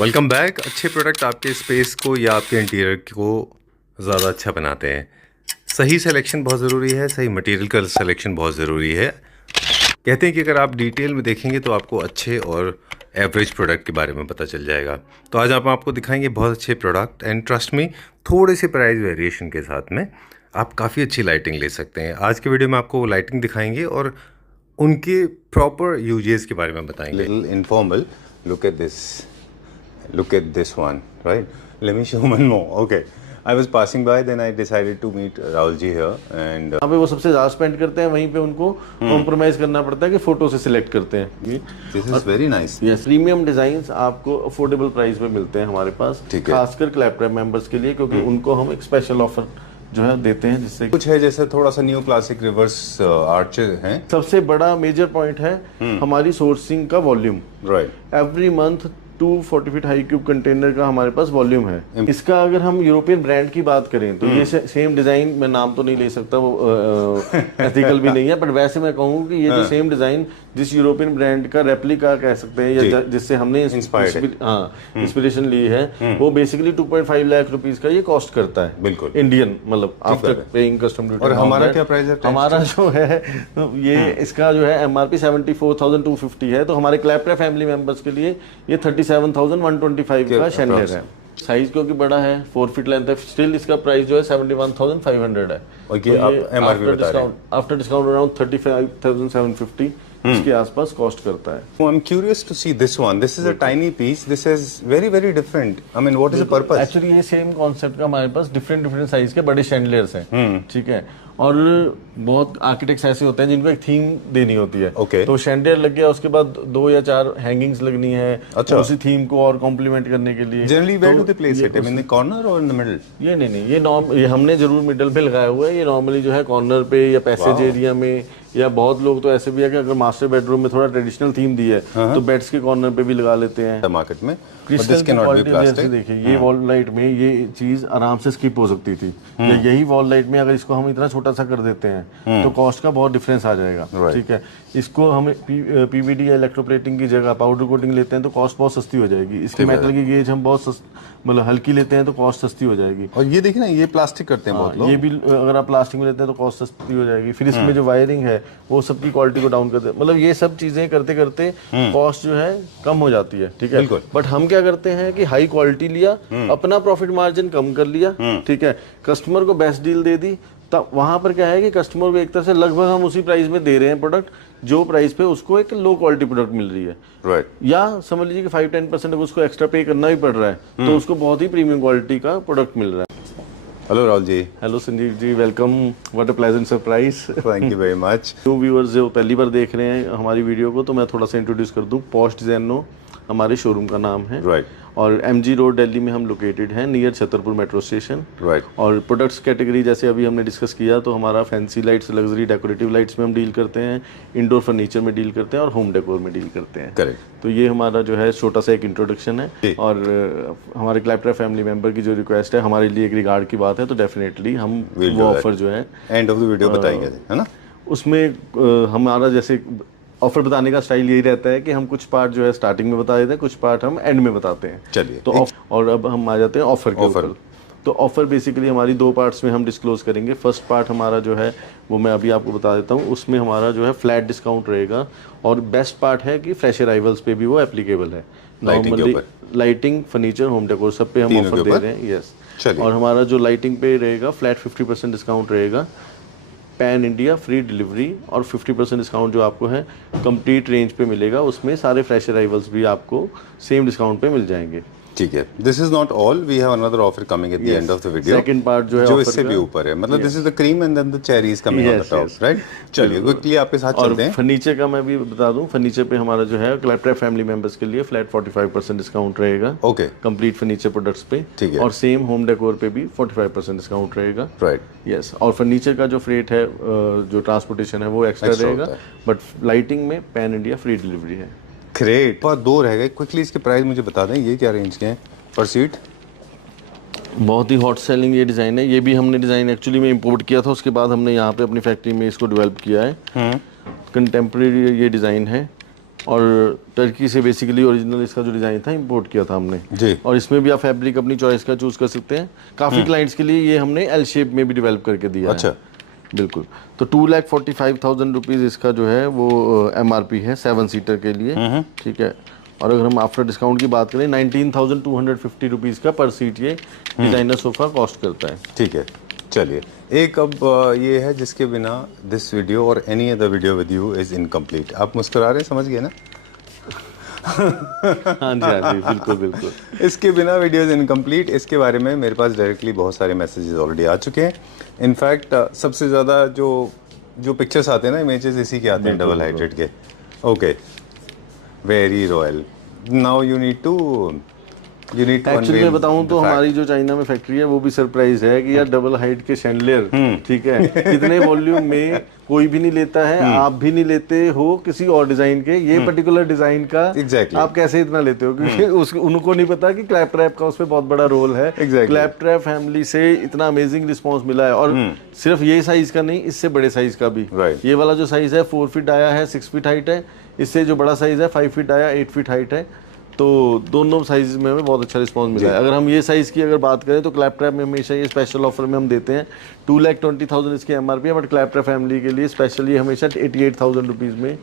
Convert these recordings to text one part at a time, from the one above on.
Welcome back. अच्छे product आपके space को या आपके इंटीरियर को ज़्यादा अच्छा बनाते हैं। सही सिलेक्शन बहुत ज़रूरी है, सही मटेरियल का सिलेक्शन बहुत ज़रूरी है। कहते हैं कि अगर आप डिटेल में देखेंगे तो आपको अच्छे और एवरेज प्रोडक्ट के बारे में पता चल जाएगा। तो आज हम आपको दिखाएंगे बहुत अच्छे प्रोडक्ट एंड ट्रस्ट मी, थोड़े से प्राइस वेरिएशन के साथ में आप काफ़ी अच्छी लाइटिंग ले सकते हैं। आज के वीडियो में आपको लाइटिंग दिखाएंगे और उनके प्रॉपर यूजेस के बारे में बताएंगे। Little informal, look at this one, right? Let me show one more. Okay, I was passing by, then I decided to meet Rahul ji here and यहाँ पे वो सबसे ज़्यादा स्पेंड करते हैं, वहीं पे उनको कॉम्प्रोमाइज करना पड़ता है कि फोटो से सिलेक्ट करते हैं। this is very nice. Yes, premium designs आपको अफोर्डेबल प्राइस में मिलते हैं हमारे पास, ठीक है। खासकर क्लैपटॉप मेंबर्स के लिए, क्योंकि उनको हम एक स्पेशल ऑफर जो है देते हैं, जिससे कुछ है जैसे थोड़ा सा न्यू क्लासिक रिवर्स आर्च है। सबसे बड़ा मेजर पॉइंट है हमारी सोर्सिंग का volume. Right. Every month 240 feet high cube container का हमारे पास वॉल्यूम है। इसका अगर हम यूरोपियन ब्रांड की बात करें तो ये सेम डिजाइन, मैं नाम तो नहीं ले सकता, वो एथिकल भी नहीं है, बट वैसे मैं कहूँ कि ये जो सेम डिजाइन जिस यूरोपियन ब्रांड का रेप्लिका कह सकते हैं या जिससे हमने इंस्पिरेशन ली है, वो बेसिकली 2.5 लाख रुपीज का ये कॉस्ट करता है। बिल्कुल इंडियन, मतलब आफ्टर पेइंग कस्टम ड्यूटी। और हमारा क्या प्राइस है? हमारा जो है ये इसका जो है MRP 74,250 है। तो हमारे क्लैपटॉप फैमिली मेंबर्स के लिए ये 37,125 का शैंडलियर है। साइज क्योंकि बड़ा है, 4 फीट लेंथ है, स्टिल इसका प्राइस जो है 71,500 है। और ये आप MRP बता रहे हैं? आफ्टर डिस्काउंट अराउंड 35,750 इसके आसपास कॉस्ट करता है। Oh, I'm curious to see this one. This is a tiny piece. This is very very different. I mean, what is the purpose? Actually ये सेम कॉन्सेप्ट का हमारे पास डिफरेंट साइज के बड़े chandeliers हैं, ठीक है। और बहुत आर्किटेक्ट्स ऐसे होते हैं जिनको एक थीम देनी होती है। Okay. तो शैंडलियर लग गया, उसके बाद 2 या 4 हैंगिंग्स लगनी है। अच्छा। उसी थीम को और कॉम्प्लीमेंट करने के लिए। Generally, where do they place it? In the corner or in the middle? ये नहीं, ये हमने जरूर मिडल पे लगाया हुआ है। ये नॉर्मली जो है कॉर्नर पे या पैसेज एरिया में, या बहुत लोग तो ऐसे भी है कि अगर मास्टर बेडरूम में थोड़ा ट्रेडिशनल थीम दी है तो बेड्स के कॉर्नर पे भी लगा लेते हैं मार्केट में। क्रिस्टल की क्वालिटी जैसे देखिए, ये वॉल लाइट में ये चीज आराम से स्किप हो सकती थी। यही वॉल लाइट में अगर इसको हम इतना छोटा सा कर देते हैं तो कॉस्ट का बहुत डिफरेंस आ जाएगा, ठीक है। इसको हम PVD या इलेक्ट्रोप्लेटिंग की जगह पाउडर कोटिंग लेते हैं तो कॉस्ट बहुत सस्ती हो जाएगी। इसकी मेटल की गेज हम बहुत मतलब हल्की लेते हैं तो कॉस्ट सस्ती हो जाएगी। और ये देखिए ना, ये प्लास्टिक करते हैं बहुत लोग। ये भी अगर आप प्लास्टिक में लेते हैं तो कॉस्ट सस्ती हो जाएगी। फिर इसमें जो वायरिंग है वो सबकी क्वालिटी को डाउन करते हैं। मतलब ये सब चीजें करते करते कॉस्ट जो है कम हो जाती है, ठीक है। बट हम क्या करते हैं कि हाई क्वालिटी लिया, अपना प्रॉफिट मार्जिन कम कर लिया, ठीक है, कस्टमर को बेस्ट डील दे दी। तब वहां पर क्या है कि कस्टमर को एक तरह से लगभग हम उसी प्राइस में दे रहे हैं प्रोडक्ट, जो प्राइस पे उसको एक लो क्वालिटी प्रोडक्ट मिल रही है। राइट। या समझ लीजिए कि 5-10% अगर उसको एक्स्ट्रा पे करना भी पड़ रहा है तो उसको बहुत ही प्रीमियम क्वालिटी का प्रोडक्ट मिल रहा है। Hello Rahul ji. Hello Sanjeev ji, welcome. What a pleasant surprise. Thank you very much. New viewers जो पहली बार देख रहे हैं हमारी वीडियो को, तो मैं थोड़ा सा इंट्रोड्यूस कर दूं। पॉश डिजाइनो हमारे शोरूम का नाम है। राइट। और MG रोड दिल्ली में हम लोकेटेड हैं, near Chhatarpur metro station. Right. और प्रोडक्ट्स कैटेगरी जैसे अभी हमने डिस्कस किया, तो हमारा fancy lights, luxury decorative lights में हम डील करते हैं, इंडोर फर्नीचर में डील करते हैं और होम डेकोर में डील करते हैं। करेक्ट। तो ये हमारा जो है छोटा सा एक इंट्रोडक्शन है। और हमारे क्लैपटॉप फैमिली मेंबर की जो रिक्वेस्ट है, हमारे लिए एक रिगार्ड की बात है, तो डेफिनेटली हम वो ऑफर जो है एंड ऑफ द वीडियो बताएंगे, है ना। उसमें हमारा जैसे ऑफर बताने का स्टाइल यही रहता है कि हम कुछ पार्ट जो है स्टार्टिंग में बता देते हैं, कुछ पार्ट हम एंड में बताते हैं। चलिए। तो और अब हम आ जाते हैं ऑफर के ऊपर। तो ऑफर बेसिकली हमारी 2 पार्ट्स में हम डिस्क्लोज करेंगे। फर्स्ट पार्ट हमारा जो है वो मैं अभी आपको बता देता हूँ। उसमें हमारा जो है फ्लैट डिस्काउंट रहेगा, और बेस्ट पार्ट है कि फ्रेश अराइवल्स पे भी वो एप्लीकेबल है। Normally lighting, furniture, home decor सब पे हम ऑफर दे रहे हैं। यस। और हमारा जो लाइटिंग पे रहेगा फ्लैट 50% डिस्काउंट रहेगा, पैन इंडिया फ्री डिलीवरी, और 50% डिस्काउंट जो आपको है कंप्लीट रेंज पे मिलेगा। उसमें सारे फ्रेश अराइवल्स भी आपको सेम डिस्काउंट पे मिल जाएंगे, ठीक है। This is not all, we have another offer coming at the end of the video. Second part जो है जो इससे भी ऊपर है, मतलब this is the cream and then the cherries coming on the top, right. चलिए क्विकली आपके साथ चलते हैं। फर्नीचर का मैं भी बता दूं, फर्नीचर पे हमारा जो है क्लैपटॉप फैमिली मेंबर्स के लिए फ्लैट 45% डिस्काउंट रहेगा। ओके। कंप्लीट फर्नीचर प्रोडक्ट्स पे, ठीक है। और सेम होम डेकोर पे भी 45% डिस्काउंट रहेगा। राइट। यस। और फर्नीचर का जो फ्रेट है, जो ट्रांसपोर्टेशन है वो एक्स्ट्रा रहेगा, बट लाइटिंग में पैन इंडिया फ्री डिलीवरी है। ग्रेट। पर 2 रह गए, क्विकली इसके प्राइस मुझे बता दें, ये क्या रेंज के हैं पर सीट? बहुत ही हॉट सेलिंग ये डिज़ाइन है। ये भी हमने डिज़ाइन एक्चुअली में इंपोर्ट किया था, उसके बाद हमने यहाँ पे अपनी फैक्ट्री में इसको डेवलप किया है। कंटेम्प्रेरी ये डिज़ाइन है, और टर्की से बेसिकली ओरिजिनल इसका जो डिज़ाइन था इंपोर्ट किया था हमने जी। और इसमें भी आप फैब्रिक अपनी चॉइस का चूज़ कर सकते हैं। काफ़ी क्लाइंट्स के लिए ये हमने एल शेप में भी डेवलप करके दिया अच्छा। है। बिल्कुल। तो 2,45,000 रुपीज़ इसका जो है वो MRP है 7 सीटर के लिए, ठीक है। और अगर हम आफ्टर डिस्काउंट की बात करें 19,250 रुपीज़ का पर सीट ये डिज़ाइनर सोफ़ा कॉस्ट करता है। ठीक है, चलिए। एक अब ये है जिसके बिना दिस वीडियो और any other video with you is incomplete. आप मुस्कुरा रहे हैं, समझ गए ना? हाँ जी, हाँ जी, बिल्कुल बिल्कुल। इसके बिना वीडियो इज़ इनकम्प्लीट। इसके बारे में मेरे पास डायरेक्टली बहुत सारे मैसेजेस ऑलरेडी आ चुके हैं। इनफैक्ट सबसे ज़्यादा जो पिक्चर्स आते हैं ना, इमेजेस इसी के आते हैं डबल हाइटेड के। Okay, very royal. Now you need to actually मैं बताऊं तो हमारी जो चाइना में फैक्ट्री है वो भी सरप्राइज है कि यार डबल हाइट के शैंडलियर, ठीक है, इतने वॉल्यूम में कोई भी नहीं लेता है, आप भी नहीं लेते हो किसी और डिजाइन के, ये पर्टिकुलर डिजाइन का Exactly. आप कैसे इतना लेते हो? क्योंकि उनको नहीं पता कि क्लैप ट्रैप का उसमें बहुत बड़ा रोल है। क्लैप ट्रैप फैमिली से इतना अमेजिंग रिस्पॉन्स मिला है और सिर्फ ये साइज का नहीं, इससे बड़े साइज का भी। ये वाला जो साइज है 4 फीट आया है, 6 फीट हाइट है। इससे जो बड़ा साइज है 5 फीट आया, 8 फीट हाइट है। तो दोनों साइज में हमें बहुत अच्छा रिस्पांस मिला है। अगर हम ये साइज़ की अगर बात करें तो क्लैप ट्रैप में हमेशा ये स्पेशल ऑफर में हम देते हैं 2,20,000 इसकी MRP है, बट क्लैप ट्रैप फैमिली के लिए स्पेशली हमेशा 88,000 रुपीज़ में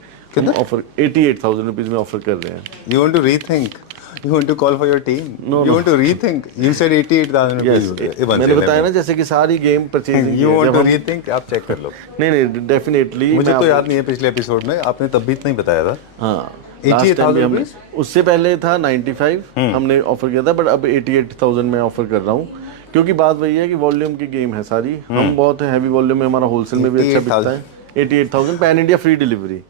ऑफर 88,000 रुपीज़ में ऑफर कर रहे हैं। You want to rethink? You want to call for your team? You want to rethink? You said 88,000 rupees. मैंने बताया ना जैसे कि सारी game purchasing. You want to rethink? आप चेक कर लो। नहीं डेफिनेटली। मुझे तो याद नहीं है पिछले एपिसोड में आपने तब भी इतना ही बताया था। हाँ, 88,000। उससे पहले था 95 हमने ऑफर किया था, बट अब 88,000 में ऑफर कर रहा हूँ क्योंकि बात वही है कि वॉल्यूम की गेम है सारी। हम बहुत हैवी वॉल्यूम में, हमारा होलसेल में भी अच्छा बिकता है। 88,000 pan India free delivery.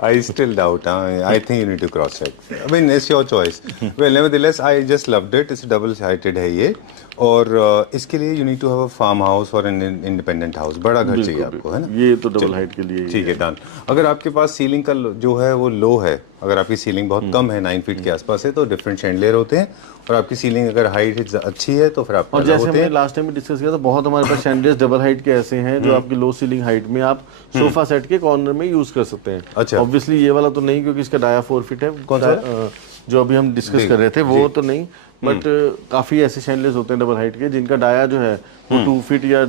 I still doubt. I think you need to cross check. I mean, it's your choice. Well, nevertheless, I just loved it. It's double sided है ये, और इसके लिए you need to have a farm house or an independent house. बड़ा घर चाहिए आपको, है ना? ये तो डबल हाइट के लिए। ठीक है, डन। अगर आपके पास सीलिंग का जो है वो लो है, अगर आपकी सीलिंग बहुत कम है, 9 फीट के आसपास है, तो डिफरेंट शैंडलियर होते हैं। और आपकी सीलिंग अगर हाइट अच्छी है तो फिर आप, और जैसे हमने लास्ट टाइम डिस्कस किया था, बहुत हमारे पास शैंडलियर्स डबल हाइट के ऐसे हैं जो आपकी लो सीलिंग हाइट में आप सोफा सेट के कॉर्नर में यूज कर सकते हैं। अच्छा। ऑब्वियसली ये वाला तो नहीं क्योंकि इसका डाया 4 फीट है। कौन सा जो अभी हम डिस्कस कर रहे थे वो तो नहीं, बट काफी ऐसे शैंडलियर्स होते हैं डबल हाइट के जिनका डाया जो है वो 2 फीट या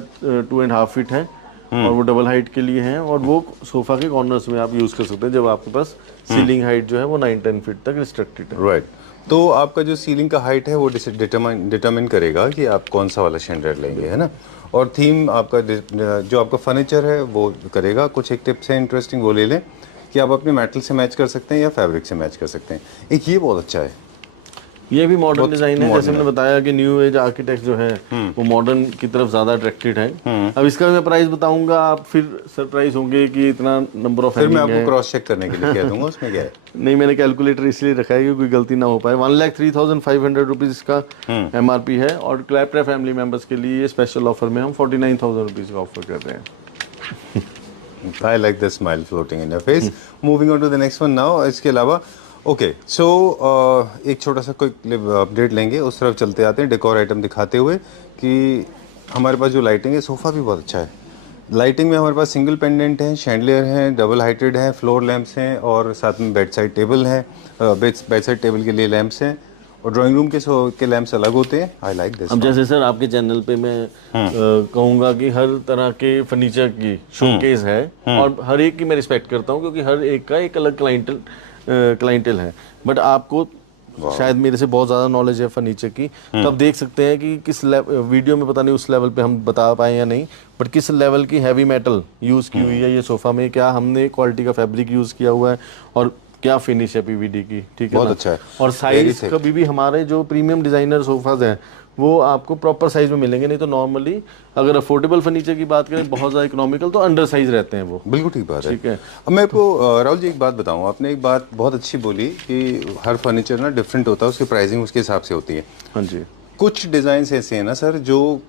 2.5 फीट है और वो डबल हाइट के लिए हैं, और वो सोफा के कॉर्नर्स में आप यूज कर सकते हैं जब आपके पास सीलिंग हाइट जो है वो 9-10 फीट तक रिस्ट्रिक्टेड है। राइट। तो आपका जो सीलिंग का हाइट है वो डिटरमाइन करेगा कि आप कौन सा वाला शैंडलियर लेंगे, है ना? और थीम आपका जो आपका फर्नीचर है वो करेगा। कुछ एक टिप्स हैं इंटरेस्टिंग, वो ले लें कि आप अपने मेटल से मैच कर सकते हैं या फैब्रिक से मैच कर सकते हैं। एक ये बहुत अच्छा है, ये भी मॉडर्न डिजाइन है। जैसे मैंने बताया कि न्यू एज आर्किटेक्ट जो है वो मॉडर्न की तरफ ज्यादा अट्रैक्टेड है। अब इसका मैं प्राइस बताऊंगा, आप फिर सरप्राइज होंगे कि इतना नंबर ऑफ। फिर मैं आपको क्रॉस चेक करने के लिए कह दूंगा उसमें क्या है। नहीं, मैंने कैलकुलेटर इसलिए रखा है कि कोई गलती ना हो पाए। 1,03,500 रुपीज इसका MRP है, और क्लैप ट्रैप फैमिली मेंबर्स के लिए स्पेशल ऑफर में हम 49,000 रुपीज का ऑफर कर रहे हैं। I like the smile floating in your face. Moving on to the next one now. इसके अलावा ओके, सो एक छोटा सा कोई अपडेट लेंगे, उस तरफ चलते आते हैं डेकोर आइटम दिखाते हुए कि हमारे पास जो लाइटिंग है, सोफ़ा भी बहुत अच्छा है। लाइटिंग में हमारे पास सिंगल पेंडेंट हैं, शैंडलियर हैं, डबल हाइटेड हैं, फ्लोर लैंप्स हैं, और साथ में बेड साइड टेबल हैं। बेड साइड टेबल के लिए लैंप्स हैं, और ड्राइंग रूम के लैंप्स अलग होते हैं। I like this. अब जैसे सर आपके चैनल पे मैं कहूँगा कि हर तरह के फर्नीचर की शोकेस है, और हर एक की मैं रिस्पेक्ट करता हूँ क्योंकि हर एक का एक अलग क्लाइंटल है। बट आपको शायद मेरे से बहुत ज़्यादा नॉलेज है फर्नीचर की, तो आप देख सकते हैं कि किस वीडियो में पता नहीं उस लेवल पे हम बता पाए या नहीं, बट किस लेवल की हैवी मेटल यूज़ की हुई है ये सोफ़ा में, क्या हमने क्वालिटी का फैब्रिक यूज़ किया हुआ है, और क्या फिनिश है PVD की। ठीक है, बहुत अच्छा है। और साइज कभी भी हमारे जो प्रीमियम डिजाइनर सोफाज हैं वो आपको प्रॉपर साइज में मिलेंगे, नहीं तो नॉर्मली अगर अफोर्डेबल फर्नीचर की बात करें बहुत ज़्यादा इकोनॉमिकल तो अंडर साइज रहते हैं वो। बिल्कुल ठीक बात है। ठीक है। अब मैं आपको राहुल जी एक बात बताऊं, आपने एक बात बहुत अच्छी बोली कि हर फर्नीचर ना डिफरेंट होता है, उसकी प्राइसिंग उसके हिसाब से होती है। हाँ जी। कुछ डिज़ाइन ऐसे हैं ना सर जो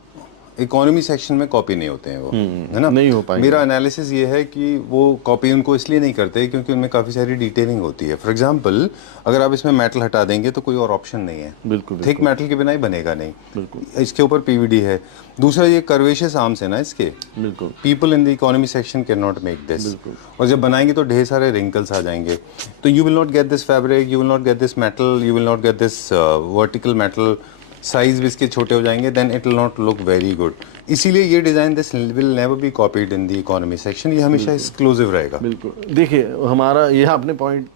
इकोनॉमी सेक्शन में कॉपी नहीं होते हैं वो, है ना? नहीं हो पाएंगे। मेरा एनालिसिस ये है कि वो कॉपी उनको इसलिए नहीं करते क्योंकि उनमें काफ़ी सारी डिटेलिंग होती है। फॉर एग्जांपल अगर आप इसमें मेटल हटा देंगे तो कोई और ऑप्शन नहीं है, बिल्कुल थिक मेटल के बिना ही बनेगा नहीं, बिल्कुल इसके ऊपर पीवीडी है। दूसरा ये कर्वेशियस आर्म्स है ना इसके, बिल्कुल people in the economy section can not make this, बिल्कुल। और जब बनाएंगे तो ढेर सारे रिंकल्स आ जाएंगे, तो you will not get this fabric, you will not get this metal, you will not get this vertical metal, size भी इसके छोटे हो जाएंगे, then it will not look very good. इसीलिए ये design this will never be copied in the economy section, ये हमेशा exclusive रहेगा। बिल्कुल। देखिए हमारा ये आपने पॉइंट,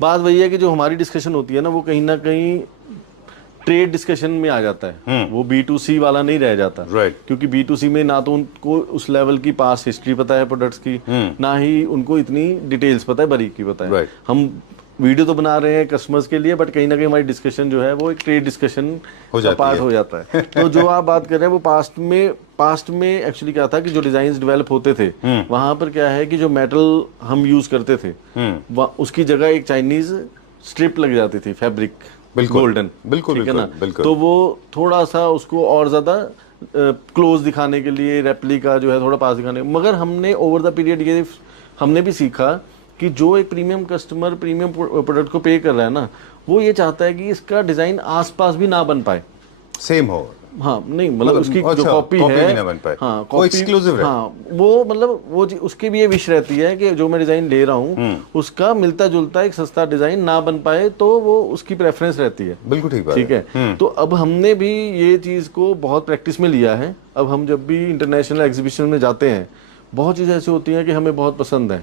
बात वही है कि जो हमारी डिस्कशन होती है ना वो कहीं ना कहीं ट्रेड डिस्कशन में आ जाता है, वो B2C वाला नहीं रह जाता, राइट। क्योंकि B2C में ना तो उनको उस लेवल की पास हिस्ट्री पता है प्रोडक्ट्स की, ना ही उनको इतनी डिटेल्स पता है, बारीकी पता है। Right. हम वीडियो तो बना रहे हैं कस्टमर्स के लिए, बट कहीं ना कहीं हमारी डिस्कशन जो है वो एक ट्रेड डिस्कशन का पार्ट हो जाता है। तो जो आप बात कर रहे हैं वो पास्ट में एक्चुअली क्या था कि जो डिजाइन डेवलप होते थे वहां पर क्या है कि जो मेटल हम यूज करते थे उसकी जगह एक चाइनीज स्ट्रिप लग जाती थी, फैब्रिक गोल्डन, बिल्कुल ठीक है ना? बिल्कुल। तो वो थोड़ा सा उसको और ज्यादा क्लोज दिखाने के लिए रेप्लिका जो है थोड़ा पास दिखाने, मगर हमने ओवर द पीरियड ये हमने भी सीखा कि जो एक प्रीमियम कस्टमर प्रीमियम प्रोडक्ट को पे कर रहा है ना, वो ये चाहता है कि इसका डिजाइन आसपास भी ना बन पाए, सेम हो। हाँ नहीं मतलब उसकी जो कॉपी है, भी ना बन पाए, हाँ वो एक्सक्लूसिव है। हाँ वो मतलब वो उसकी भी ये विश रहती है कि जो मैं डिजाइन ले रहा हूँ उसका मिलता जुलता एक सस्ता डिजाइन ना बन पाए, तो वो उसकी प्रेफरेंस रहती है। बिल्कुल ठीक बात ठीक है। तो अब हमने भी ये चीज को बहुत प्रैक्टिस में लिया है। अब हम जब भी इंटरनेशनल एग्जीबिशन में जाते हैं, बहुत चीजें ऐसी होती हैं कि हमें बहुत पसंद है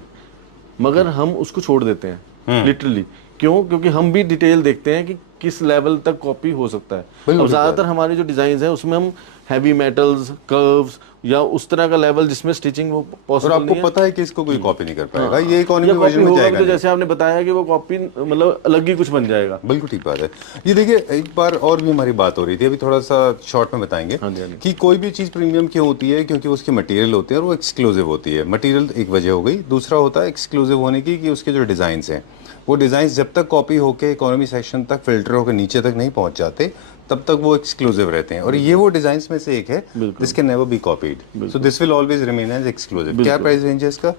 मगर हम उसको छोड़ देते हैं लिटरली। क्यों? क्योंकि हम भी डिटेल देखते हैं कि किस लेवल तक कॉपी हो सकता है। अब ज्यादातर हमारे जो डिजाइन है उसमें हम हैवी मेटल्स, कर्व्स या उस तरह का लेवल जिसमें स्टिचिंग वो पॉसिबल नहीं है। और आपको पता है कि इसको कोई कॉपी नहीं कर पाएगा, ये इकोनॉमी वर्जन में जाएगा तो जैसे आपने बताया कि वो कॉपी मतलब अलग ही कुछ बन जाएगा। बिल्कुल ठीक बात है। ये देखिए एक बार और भी हमारी बात हो रही थी, अभी थोड़ा सा शॉर्ट में बताएंगे कि कोई भी चीज़ प्रीमियम क्यों होती है, क्योंकि उसकी मटेरियल होती है और वो एक्सक्लूसिव होती है। मटेरियल एक वजह हो गई, दूसरा होता है एक्सक्लूसिव होने की कि उसके जो डिज़ाइंस हैं वो डिज़ाइंस जब तक कॉपी होके इकोनॉमी सेक्शन तक फिल्टर होकर नीचे तक नहीं पहुंच जाते तब तक वो एक्सक्लूसिव रहते हैं, और ये वो डिजाइन्स में से एक है this can never be copied, so this will always remain as exclusive. क्या प्राइस रेंज है इसका?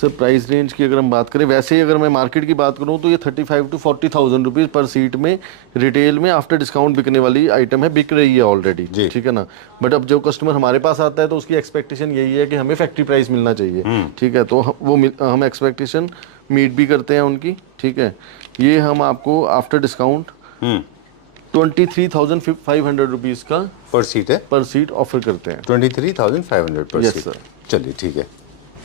सर प्राइस रेंज की अगर हम बात करें, वैसे ही अगर मैं मार्केट की बात करूं तो ये 35 to 40,000 रुपीज़ पर सीट में रिटेल में आफ्टर डिस्काउंट बिकने वाली आइटम है, बिक रही है ऑलरेडी, ठीक है ना? बट अब जो कस्टमर हमारे पास आता है तो उसकी एक्सपेक्टेशन यही है कि हमें फैक्ट्री प्राइस मिलना चाहिए, ठीक है? तो वो हम एक्सपेक्टेशन मीट भी करते हैं उनकी, ठीक है? ये हम आपको आफ्टर डिस्काउंट 23,500 रुपीज़ का पर सीट है, पर सीट ऑफर करते हैं। 23,500 पर Yes, सीट। sir. चलिए ठीक है।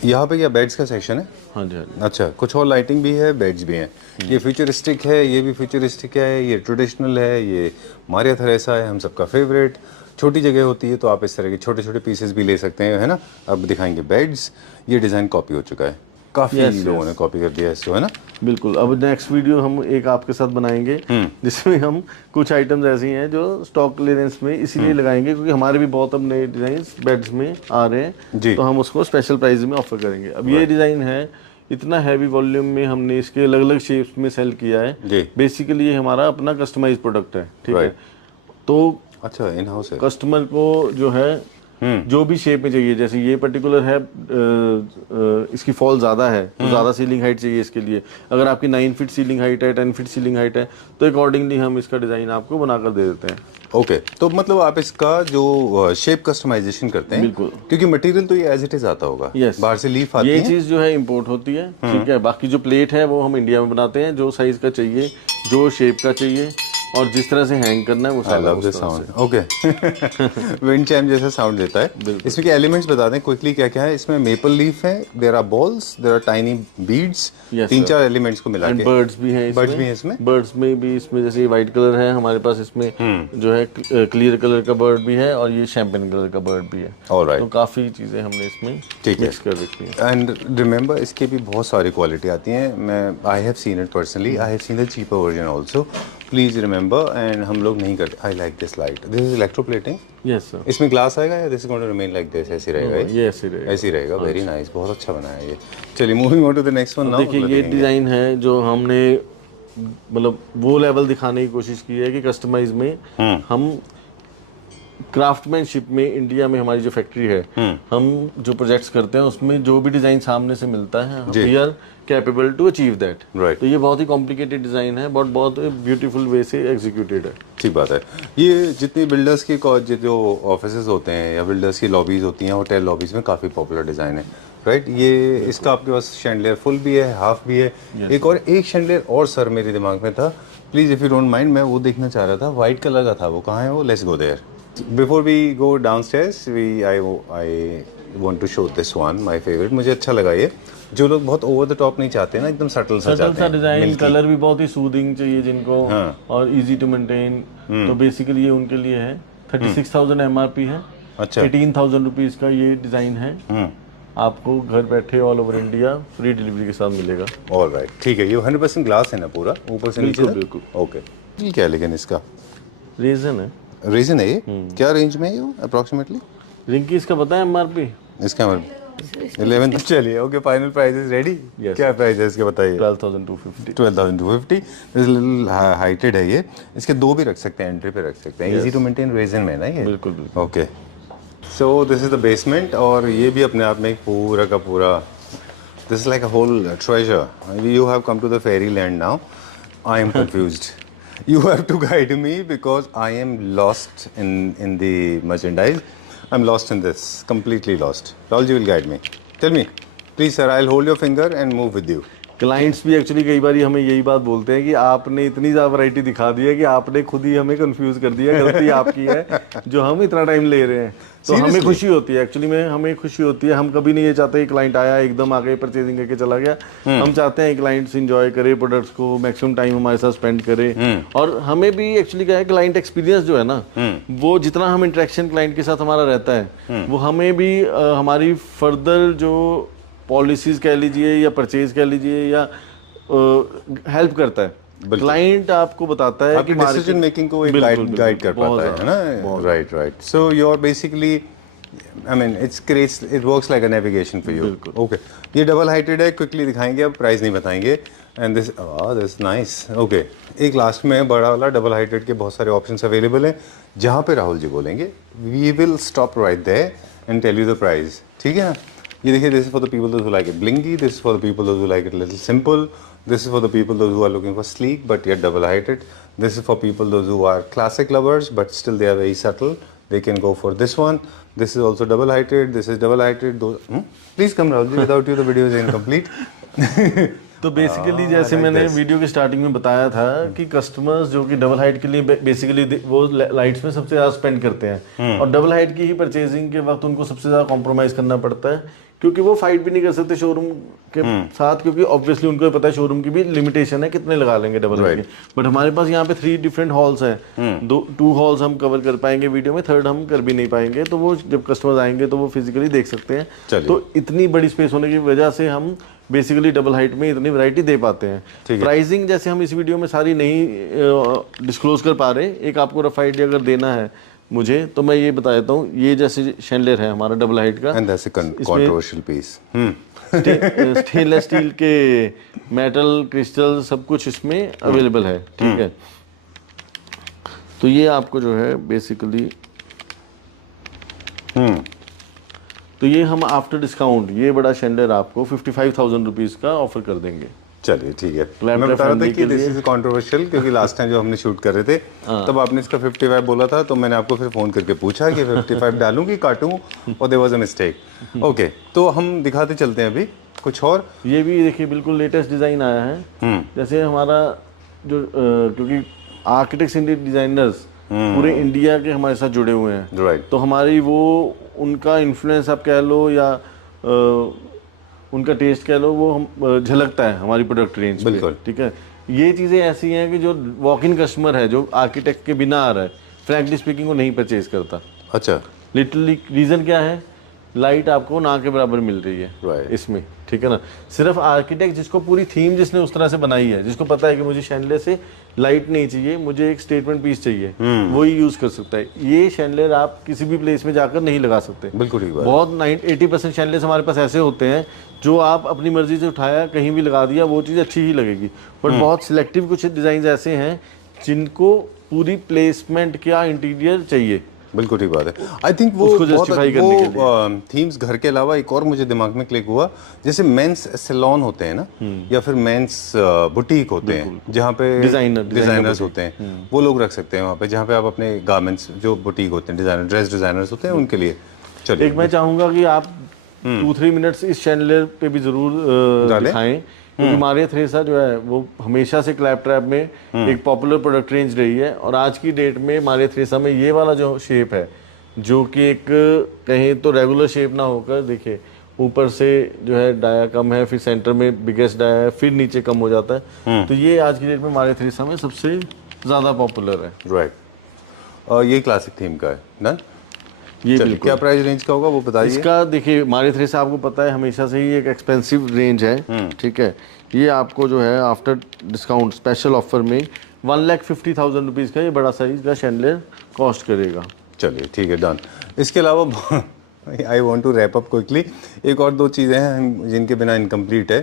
यहाँ पे क्या बेड्स का सेक्शन है? हाँ जी, हाँ जी। अच्छा, कुछ और लाइटिंग भी है, बेड्स भी हैं। ये फ्यूचरिस्टिक है, ये भी फ्यूचरिस्टिक है, ये ट्रेडिशनल है, ये मारिया थेरेसा है, हम सबका फेवरेट। छोटी जगह होती है तो आप इस तरह के छोटे छोटे पीसेस भी ले सकते हैं, है ना? अब दिखाएंगे बेड्स। ये डिज़ाइन कॉपी हो चुका है, काफ़ी लोगों ने कॉपी कर दिया इसको, है ना? बिल्कुल। अब नेक्स्ट वीडियो हम एक आपके साथ बनाएंगे जिसमें हम कुछ आइटम्स ऐसी हैं जो स्टॉक क्लियरेंस में इसीलिए लगाएंगे क्योंकि हमारे भी बहुत अब नए डिजाइन बेड्स में आ रहे हैं, तो हम उसको स्पेशल प्राइस में ऑफर करेंगे। अब ये डिजाइन है इतना हैवी वॉल्यूम में, हमने इसके अलग अलग शेप्स में सेल किया है। बेसिकली ये हमारा अपना कस्टमाइज प्रोडक्ट है, ठीक है? तो अच्छा, इन हाउस है। कस्टमर को जो है जो भी शेप में चाहिए, जैसे ये पर्टिकुलर है इसकी फॉल ज़्यादा है तो ज़्यादा सीलिंग हाइट चाहिए इसके लिए। अगर आपकी 9 फीट सीलिंग हाइट है, 10 फीट सीलिंग हाइट है, तो अकॉर्डिंगली हम इसका डिज़ाइन आपको बनाकर दे देते हैं। ओके, तो मतलब आप इसका जो शेप कस्टमाइजेशन करते हैं, बिल्कुल, क्योंकि मटेरियल तो ये एज इट इज आता होगा। यस, बाहर से लीफ आती है, ये चीज़ जो है इंपोर्ट होती है, ठीक है? बाकी जो प्लेट है वो हम इंडिया में बनाते हैं, जो साइज का चाहिए, जो शेप का चाहिए और जिस तरह से हैंग करना है वो सारा उस तरह से। साउंड ओके विंड चाइम जैसा साउंड देता है। इसमें के एलिमेंट्स बता दें क्विकली क्या क्या है। इसमें मेपल लीफ है, there are balls, there are tiny beads, 3-4 elements को मिला के। बर्ड्स भी हैं, बर्ड्स भी हैं इसमें। बर्ड्स में भी इसमें जैसे व्हाइट कलर है हमारे पास, इसमें जो है क्लियर कलर का बर्ड भी है और ये शैम्पेन कलर का बर्ड भी है। ऑलराइट, तो काफी चीजें हमने इसमें मिक्स कर रखी है। एंड रिमेंबर इसके भी बहुत सारी क्वालिटी आती हैं। मैं I have seen it personally, I have seen the cheaper version also, please remember. And हम लोग नहीं करते। I like this light, this is electroplating. Yes sir. इसमें ग्लास आएगा या this is going to remain like this? ऐसे रहेगा ये ऐसे रहेगा, ऐसे रहेगा। वेरी नाइस, बहुत अच्छा बनाया ये। चलिए moving on to the next one now. देखिए ये डिजाइन है जो हमने मतलब वो लेवल दिखाने की कोशिश की है कि कस्टमाइज में हम क्राफ्टमैनशिप में इंडिया में हमारी जो फैक्ट्री है, हम जो प्रोजेक्ट्स करते हैं उसमें जो भी डिज़ाइन सामने से मिलता है we are capable to achieve that. Right. तो ये बहुत ही कॉम्प्लिकेटेड डिज़ाइन है, बट बहुत ब्यूटीफुल वे से एग्जीक्यूटेड है। ठीक बात है। ये जितनी बिल्डर्स की जो ऑफिसेज होते हैं या बिल्डर्स की लॉबीज होती हैं, होटल लॉबीज में काफ़ी पॉपुलर डिज़ाइन है, राइट। ये इसका आपके पास शैंडलियर फुल भी है, हाफ भी है। एक शैंडलियर और सर मेरे दिमाग में था, please if you don't mind, मैं वो देखना चाह रहा था, वाइट कलर का था, वो कहाँ है वो? Let's go there. Before we go downstairs I want to show this one, my favourite. मुझे अच्छा लगा ये। जो लोग बहुत ओवर द टॉप नहीं चाहते ना, एकदम सटल सा चाहते हैं, डिजाइन, कलर भी बहुत ही सूदिंग चाहिए जिनको, और इजी टू मेंटेन, तो बेसिकली ये उनके लिए है। 36,000 MRP है। अच्छा। 18,000 रुपीज का ये डिजाइन है। आपको घर बैठे all over India free delivery के साथ मिलेगा। ऑलराइट, ठीक है। ये 100% ग्लास है ना पूरा, ऊपर से नीचे तक? बिल्कुल। ओके। ये क्या है लेकिन इसका? रीजन है। रीजन है ये? क्या रेंज में है ये अप्रोक्सीमेटली? रिंकी इसका पता है MRP? इसका 11। चलिए, okay, final price is ready. क्या प्राइस है इसके बताइए? 12,250। 12,250। लिटिल हाइटेड है ये। इसके दो भी रख सकते हैं, एंट्री पे रख सकते हैं। इजी टू मेंटेन रेजिन में ना ये? बिल्कुल बिल्कुल। Okay, so this is the basement, और ये भी अपने आप में एक पूरा का पूरा, this is like a whole treasure. You have come to the fairy land now. I am confused. You have to guide me because I am lost in the merchandise. I'm lost in this, completely lost. Rahulji will guide me. Tell me, please sir, I'll hold your finger and move with you. Clients भी actually कई बार हमें यही बात बोलते हैं कि आपने इतनी ज़्यादा वैरायटी दिखा दी है कि आपने खुद ही हमें कंफ्यूज कर दिया, गलती आपकी है जो हम इतना टाइम ले रहे हैं। तो हमें खुशी होती है, एक्चुअली में हमें खुशी होती है। हम कभी नहीं ये चाहते कि क्लाइंट आया एकदम आके परचेजिंग करके चला गया। हम चाहते हैं क्लाइंट्स इंजॉय करे प्रोडक्ट्स को, मैक्सिमम टाइम हमारे साथ स्पेंड करे। और हमें भी एक्चुअली क्या है, क्लाइंट एक्सपीरियंस जो है ना, वो जितना हम इंटरेक्शन क्लाइंट के साथ हमारा रहता है, वो हमें भी हमारी फर्दर जो पॉलिसीज कह लीजिए या परचेज कह लीजिए या हेल्प करता है। क्लाइंट आपको बताता है कि डिसीजन मेकिंग को एक गाइड कर पाता है ना। Right. So you are basically, I mean it works like a navigation for you. Okay, ये डबल हाइटेड है, क्विकली दिखाएंगे, अब प्राइस नहीं बताएंगे। And this nice. ओके, एक लास्ट में बड़ा वाला डबल हाइटेड के बहुत सारे ऑप्शंस अवेलेबल हैं, जहाँ पे राहुल जी बोलेंगे we will stop right there and tell you the price. ठीक है ना? ये देखिए, this is for the people who like it blingy, this is for the people who like it little simple, this is for the people who are looking for sleek but yet double heighted, this is for people who are classic lovers but still they are very subtle, they can go for this one. This is also double heighted, this is double heighted. Please come Rahul ji, without you the video is incomplete. तो basically जैसे मैंने video की starting में बताया था कि customers जो कि डबल हाइट के लिए बेसिकली वो लाइट्स में सबसे ज़्यादा स्पेंड करते हैं, और डबल हाइट की ही परचेजिंग के वक्त उनको सबसे ज़्यादा कॉम्प्रोमाइज़ करना पड़ता है, क्योंकि वो फाइट भी नहीं कर सकते शोरूम के साथ, क्योंकि ऑब्वियसली उनको पता है शोरूम की भी लिमिटेशन है कितने लगा लेंगे डबल हाइट की। बट हमारे पास यहाँ पे 3 डिफरेंट हॉल्स हैं, 2 हॉल्स हम कवर कर पाएंगे वीडियो में, 3rd हम कर भी नहीं पाएंगे। तो वो जब कस्टमर्स आएंगे तो वो फिजिकली देख सकते हैं। तो इतनी बड़ी स्पेस होने की वजह से हम बेसिकली डबल हाइट में इतनी वैरायटी दे पाते हैं। प्राइसिंग जैसे हम इस वीडियो में सारी नहीं डिस्क्लोज कर पा रहे, एक आपको रफ आइडिया अगर देना है मुझे, तो मैं ये बता देता हूँ। ये जैसे शैंडलियर है हमारा डबल हाइट का, and that's a controversial piece. Stainless steel के मेटल क्रिस्टल सब कुछ इसमें अवेलेबल है। ठीक है, तो ये आपको जो है बेसिकली तो ये हम आफ्टर डिस्काउंट ये बड़ा शैंडलियर आपको 55,000 रुपीज का ऑफर कर देंगे। चलिए ठीक है। मैं बता रहा था कि दिस इज कंट्रोवर्शियल, क्योंकि लास्ट टाइम जो हमने शूट कर रहे थे तब आपने इसका 55 बोला था, तो मैंने आपको फिर फोन करके पूछा कि 55 डालूं कि काटूं, और there was a mistake. Okay, तो हम दिखाते चलते हैं अभी कुछ और। ये भी देखिए बिल्कुल लेटेस्ट डिजाइन आया है। जैसे हमारा जो क्योंकि आर्किटेक्ट्स इंडियन डिजाइनर्स पूरे इंडिया के हमारे साथ जुड़े हुए हैं, राइट। तो हमारी वो उनका इन्फ्लुएंस आप कह लो या उनका टेस्ट कह लो, वो हम झलकता है हमारी प्रोडक्ट रेंज में। बिल्कुल ठीक है। ये चीज़ें ऐसी हैं कि जो वॉक इन कस्टमर है जो आर्किटेक्ट के बिना आ रहा है, फ्रैंकली स्पीकिंग, वो नहीं परचेज करता। अच्छा, लिटरली रीज़न क्या है? लाइट आपको ना के बराबर मिल रही है इसमें। ठीक है ना? सिर्फ आर्किटेक्ट जिसको पूरी थीम जिसने उस तरह से बनाई है, जिसको पता है कि मुझे शैंडलियर से लाइट नहीं चाहिए, मुझे एक स्टेटमेंट पीस चाहिए, वही यूज कर सकता है। ये शैंडलियर आप किसी भी प्लेस में जाकर नहीं लगा सकते। बिल्कुल ठीक बात। बहुत 80% शैंडलियर्स हमारे पास ऐसे होते हैं जो आप अपनी मर्जी से उठाया कहीं भी लगा दिया, वो चीज़ अच्छी ही लगेगी। बट बहुत सिलेक्टिव कुछ डिज़ाइन ऐसे हैं जिनको पूरी प्लेसमेंट क्या इंटीरियर चाहिए। बिल्कुल ठीक बात है। आई थिंक वो उसको justify करने के वो थीम्स घर के अलावा एक और मुझे दिमाग में क्लिक हुआ, जैसे मेंस सैलून होते हैं ना, या फिर मेंस बुटीक होते हैं जहाँ पे डिजाइनर्स होते हैं, वो लोग रख सकते हैं वहाँ पे, जहाँ पे आप अपने गारमेंट्स जो बुटीक होते हैं, डिजाइनर ड्रेस डिजाइनर्स होते हैं उनके लिए। चलिए, एक मैं चाहूंगा कि आप 2-3 मिनट्स इस चैनल पे भी जरूर दिखाएं, क्योंकि मारिया थ्रेसा जो है वो हमेशा से क्लैपट्रैप में एक पॉपुलर प्रोडक्ट रेंज रही है, और आज की डेट में मारिया थ्रेसा में ये वाला जो शेप है, जो कि एक कहें तो रेगुलर शेप ना होकर, देखिए ऊपर से जो है डाया कम है, फिर सेंटर में बिगेस्ट डाया है, फिर नीचे कम हो जाता है, तो ये आज की डेट में मारिया थ्रेसा में सबसे ज़्यादा पॉपुलर है। राइट, और ये क्लासिक थीम का है ना। ये चलिए, क्या प्राइस रेंज का होगा वो बताइए। इसका देखिए, मारिया थ्रेसा आपको पता है हमेशा से ही एक एक्सपेंसिव रेंज है, ठीक है। ये आपको जो है आफ्टर डिस्काउंट स्पेशल ऑफर में 1,50,000 रुपीज़ का ये बड़ा साइज का शैंडलियर कॉस्ट करेगा। चलिए ठीक है, डन। इसके अलावा I want to wrap up quickly, एक और दो चीज़ें हैं जिनके बिना इनकम्प्लीट है,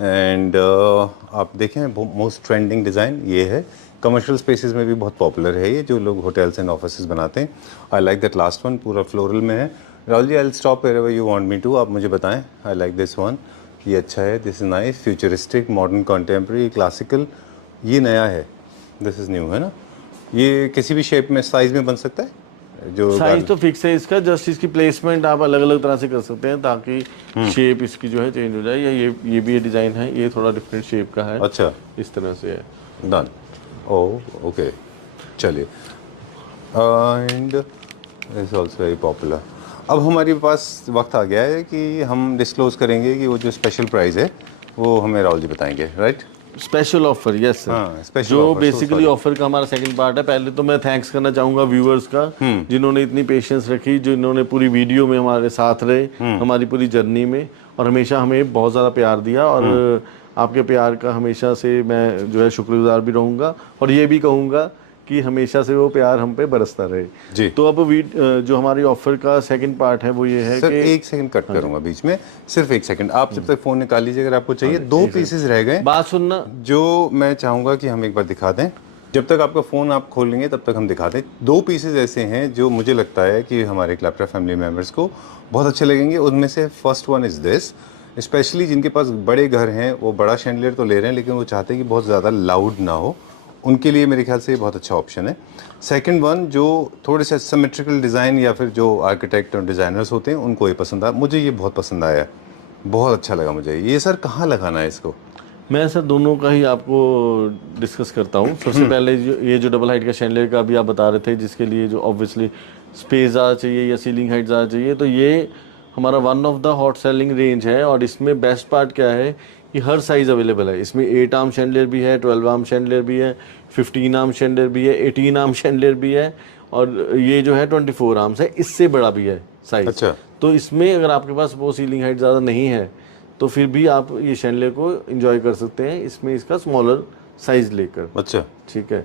एंड आप देखें मोस्ट ट्रेंडिंग डिज़ाइन ये है, कमर्शियल स्पेसेस में भी बहुत पॉपुलर है ये, जो लोग होटल्स एंड ऑफिसेज बनाते हैं। I like that last one, पूरा फ्लोरल में है। Rahul ji, I will stop wherever you want me to, आप मुझे बताएं। आई लाइक दिस वन, ये अच्छा है, this is nice, futuristic, modern, contemporary, classical, ये नया है, दिस इज़ न्यू है ना। ये किसी भी शेप में, साइज़ में बन सकता है, जो साइज तो फिक्स है इसका, जस्ट इसकी प्लेसमेंट आप अलग अलग तरह से कर सकते हैं ताकि शेप इसकी जो है चेंज हो जाए। या ये भी डिज़ाइन है, ये थोड़ा डिफरेंट शेप का है, अच्छा, इस तरह से है। डन, ओह ओके, चलिए, and is also very popular. अब हमारे पास वक्त आ गया है कि हम डिस्क्लोज करेंगे कि वो जो स्पेशल प्राइस है वो हमें राहुल जी बताएंगे, right. Special offer, yes sir. हाँ, स्पेशल जो ऑफर, बेसिकली ऑफर का हमारा सेकंड पार्ट है। पहले तो मैं थैंक्स करना चाहूंगा व्यूअर्स का, जिन्होंने इतनी पेशेंस रखी, जिन्होंने पूरी वीडियो में हमारे साथ रहे, हमारी पूरी जर्नी में, और हमेशा हमें बहुत ज़्यादा प्यार दिया, और आपके प्यार का हमेशा से मैं जो है शुक्रगुजार भी रहूँगा, और ये भी कहूँगा कि हमेशा से वो प्यार हम पे बरसता रहे जी। तो अब जो हमारी ऑफर का सेकंड पार्ट है वो ये है सर, कि एक सेकंड कट करूंगा बीच में, सिर्फ एक सेकंड, आप जब तक फोन निकाल लीजिए अगर आपको चाहिए। दो पीसेस रह गए, बात सुनना, जो मैं चाहूंगा कि हम एक बार दिखा दें। जब तक आपका फ़ोन आप खोल लेंगे तब तक हम दिखा दें। दो पीसेस ऐसे हैं जो मुझे लगता है कि हमारे क्लैपट्रैप फैमिली मेम्बर्स को बहुत अच्छे लगेंगे। उनमें से first one is this, specially जिनके पास बड़े घर हैं, वो बड़ा शैंडलियर तो ले रहे हैं लेकिन वो चाहते हैं कि बहुत ज़्यादा लाउड ना हो, उनके लिए मेरे ख्याल से ये बहुत अच्छा ऑप्शन है। सेकंड वन, जो थोड़े से सिमेट्रिकल डिज़ाइन या फिर जो आर्किटेक्ट और डिज़ाइनर्स होते हैं उनको ये पसंद आया, मुझे ये बहुत पसंद आया, बहुत अच्छा लगा मुझे ये। सर, कहाँ लगाना है इसको? मैं सर दोनों का ही आपको डिस्कस करता हूँ। सबसे पहले ये जो डबल हाइट का शैंडलियर का अभी आप बता रहे थे, जिसके लिए जो ऑब्वियसली स्पेस ज़्यादा चाहिए या सीलिंग हाइट ज़्यादा चाहिए, तो ये हमारा one of the hot selling range है। और इसमें बेस्ट पार्ट क्या है कि हर साइज़ अवेलेबल है। इसमें 8 आर्म शैंडलियर भी है, 12 आर्म शैंडलियर भी है, 15 आर्म शैंडलियर भी है, 18 आर्म शैंडलियर भी है, और ये जो है 24 आर्म्स है, इससे बड़ा भी है साइज़। अच्छा। तो इसमें अगर आपके पास वो सीलिंग हाइट ज़्यादा नहीं है तो फिर भी आप ये शैंडलियर को एंजॉय कर सकते हैं इसमें, इसका स्मॉलर साइज़ लेकर। अच्छा, ठीक है।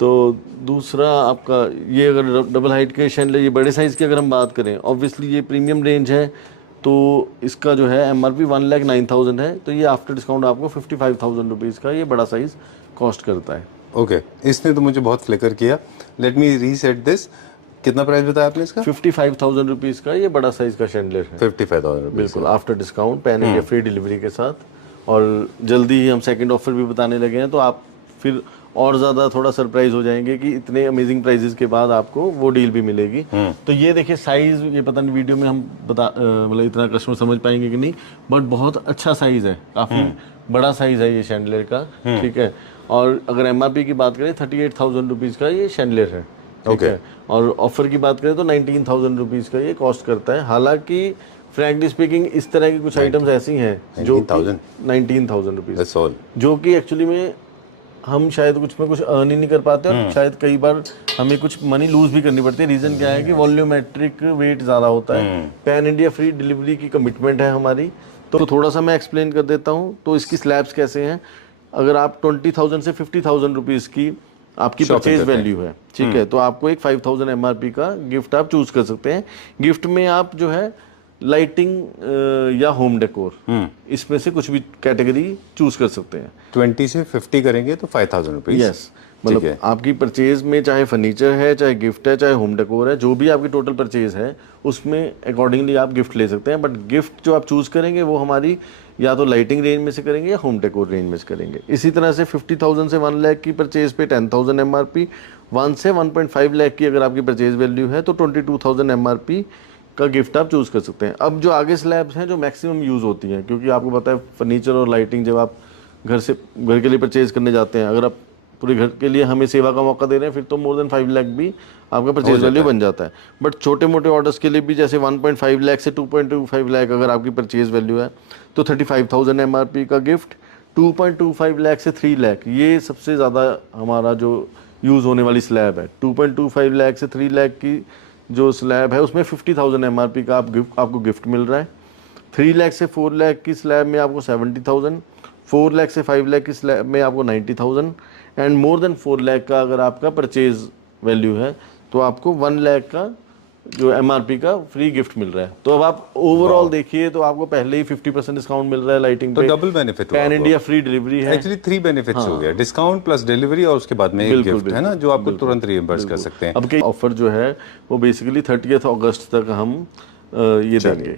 तो दूसरा आपका ये, अगर डबल हाइट के शैंडलियर ये बड़े साइज़ की अगर हम बात करें, ऑब्वियसली ये प्रीमियम रेंज है, तो इसका जो है MRP 1,09,000 है, तो ये आफ्टर डिस्काउंट आपको 55,000 रुपीज़ का ये बड़ा साइज़ कॉस्ट करता है। ओके, इसने तो मुझे बहुत फ्लिकर किया। लेट मी रीसेट दिस, कितना प्राइस बताया आपने इसका? 55,000 रुपीज़ का ये बड़ा साइज़ का शैंडलियर है। 55,000 रुपीज़, बिल्कुल after discount, pan India free delivery के साथ। और जल्दी ही हम सेकंड ऑफर भी बताने लगे हैं, तो आप फिर और ज़्यादा थोड़ा सरप्राइज हो जाएंगे कि इतने अमेजिंग प्राइजेस के बाद आपको वो डील भी मिलेगी। तो ये देखिए साइज़, ये पता नहीं वीडियो में हम मतलब इतना कस्टमर समझ पाएंगे कि नहीं, बट बहुत अच्छा साइज़ है, काफ़ी बड़ा साइज़ है ये शैंडलियर का। ठीक है। और अगर MRP की बात करें 38,000 रुपीज़ का ये शैंडलियर है। ठीक है। और ऑफर की बात करें तो 19,000 रुपीज़ का ये कॉस्ट करता है। हालांकि फ्रैंकली स्पीकिंग इस तरह की कुछ आइटम्स ऐसी हैं जो 19,000 रुपीज़, जो कि एक्चुअली में हम शायद कुछ में कुछ अर्न ही नहीं कर पाते, और शायद कई बार हमें कुछ मनी लूज भी करनी पड़ती है। रीज़न क्या है कि वॉल्यूमेट्रिक वेट ज़्यादा होता है, पैन इंडिया फ्री डिलीवरी की कमिटमेंट है हमारी। तो थोड़ा सा मैं एक्सप्लेन कर देता हूँ। तो इसकी स्लैब्स कैसे हैं, अगर आप 20,000 से 50,000 रुपीज़ की आपकी परचेज वैल्यू है, ठीक है, तो आपको एक 5,000 MRP का गिफ्ट आप चूज कर सकते हैं। गिफ्ट में आप जो है लाइटिंग या होम डेकोर, इसमें से कुछ भी कैटेगरी चूज कर सकते हैं। 20 से 50 करेंगे तो 5000 रुपीज। यस, मतलब आपकी परचेज में चाहे फर्नीचर है, चाहे गिफ्ट है, चाहे होम डेकोर है, जो भी आपकी टोटल परचेज है उसमें अकॉर्डिंगली आप गिफ्ट ले सकते हैं। बट गिफ्ट जो आप चूज करेंगे वो हमारी या तो लाइटिंग रेंज में से करेंगे या होम डेकोर रेंज में से करेंगे। इसी तरह से 50,000 से 1 लाख की परचेज पे 10,000 MRP, 1 से 1.5 लाख की अगर आपकी परचेज वैल्यू है तो 22,000 MRP का गिफ्ट आप चूज कर सकते हैं। अब जो आगे स्लैब्स हैं जो मैक्सिमम यूज होती हैं, क्योंकि आपको पता है फर्नीचर और लाइटिंग जब आप घर के लिए परचेज करने जाते हैं, अगर आप पूरे घर के लिए हमें सेवा का मौका दे रहे हैं फिर तो मोर देन 5 लाख भी आपका परचेज वैल्यू बन जाता है। बट छोटे मोटे ऑर्डर्स के लिए भी जैसे 1.5 लाख से 2.25 लाख अगर आपकी परचेज वैल्यू है तो 35,000 MRP का गिफ्ट, 2.25 लाख से 3 लाख ये सबसे ज़्यादा हमारा जो यूज़ होने वाली स्लैब है। 2.25 लाख से 3 लाख की जो स्लैब है उसमें 50,000 MRP का आपको गिफ्ट मिल रहा है। 3 लाख से 4 लाख की स्लैब में आपको 70,000, 4 लाख से 5 लाख की स्लैब में आपको 90,000 एंड मोर देन 4 लाख का अगर आपका परचेज वैल्यू है तो आपको 1 लाख का जो MRP का फ्री गिफ्ट मिल रहा है। तो अब आप ओवरऑल देखिए तो आपको पहले ही 50% डिस्काउंट मिल रहा है लाइटिंग तो पे, double benefit pan India free delivery है। एक्चुअली 3 बेनिफिट्स हो गया, डिस्काउंट प्लस डिलीवरी और उसके बाद में एक गिफ्ट है ना जो आपको तुरंत रिइंबर्स कर सकते हैं। अब के ऑफर जो है वो बेसिकली 30 अगस्त तक हम ये देंगे।